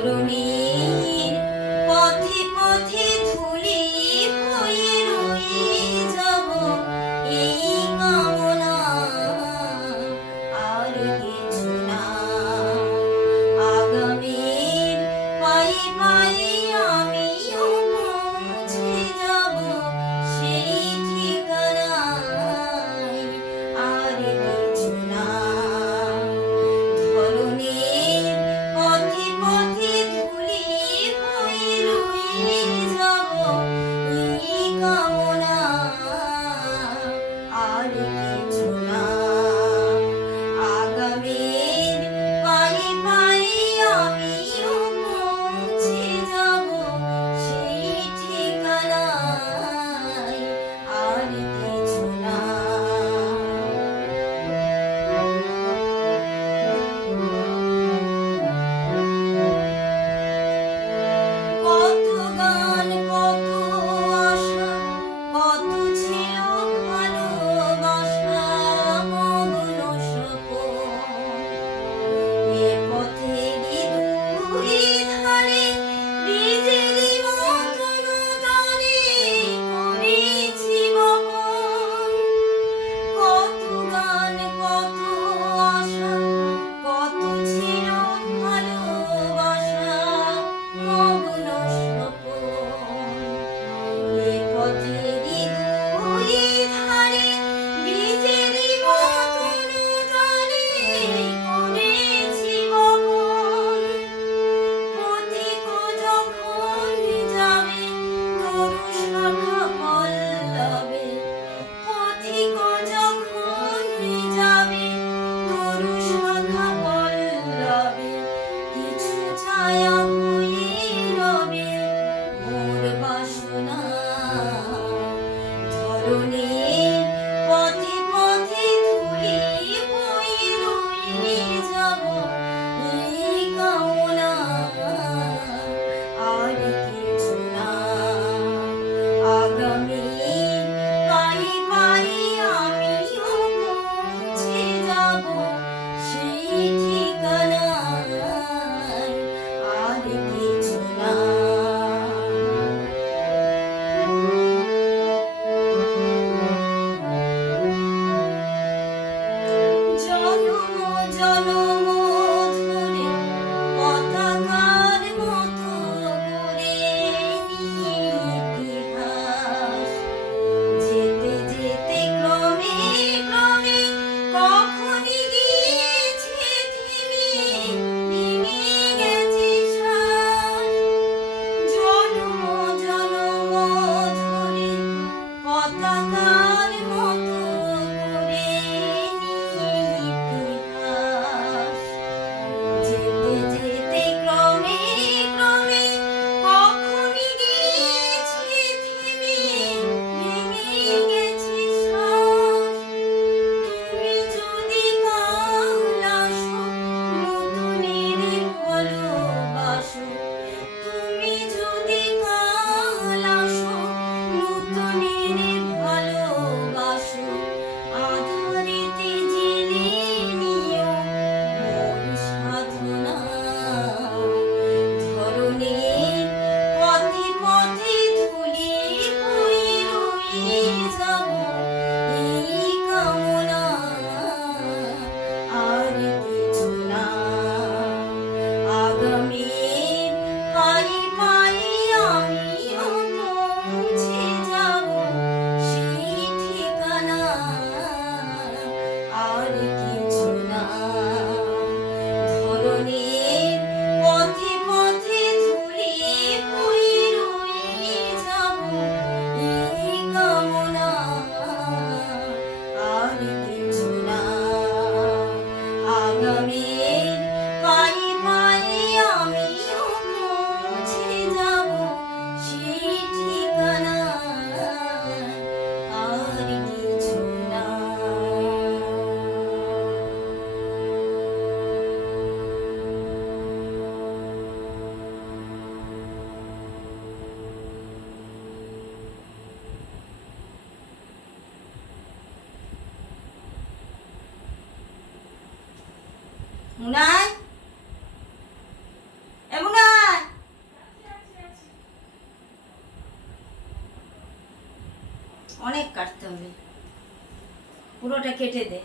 ধরণীর 有你 মুনাই এ অনেক কাটতে হবে। পুরোটা কেটে দে।